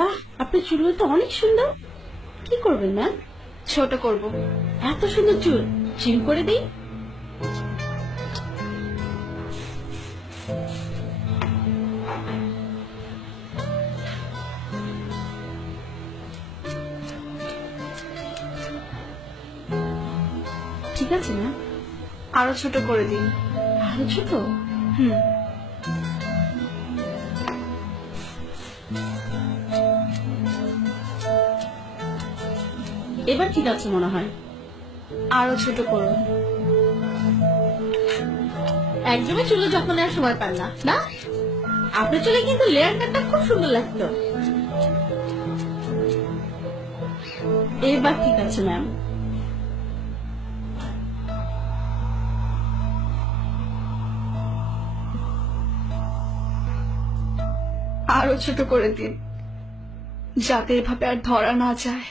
বাহ, আপনার চুলগুলো তো অনেক সুন্দর। কি করবেন ম্যাম? ছোট করব। এত সুন্দর চুল ট্রিম করে দিই। ঠিক আছে ম্যাম। আরো ছোট করে দিন। আরো ছোট? হুম। এবার ঠিক আছে মনে হয়। আরো ছোট করুন। একদমই চুলে যখন আর সময় পান না, না? আপনার চুলে কিন্তু লেয়ার কাটটা খুব সুন্দর লাগতো। এবার ঠিক আছে ম্যাম। আরো ছোট করে দিন, যাতে এভাবে আর ধরা না যায়।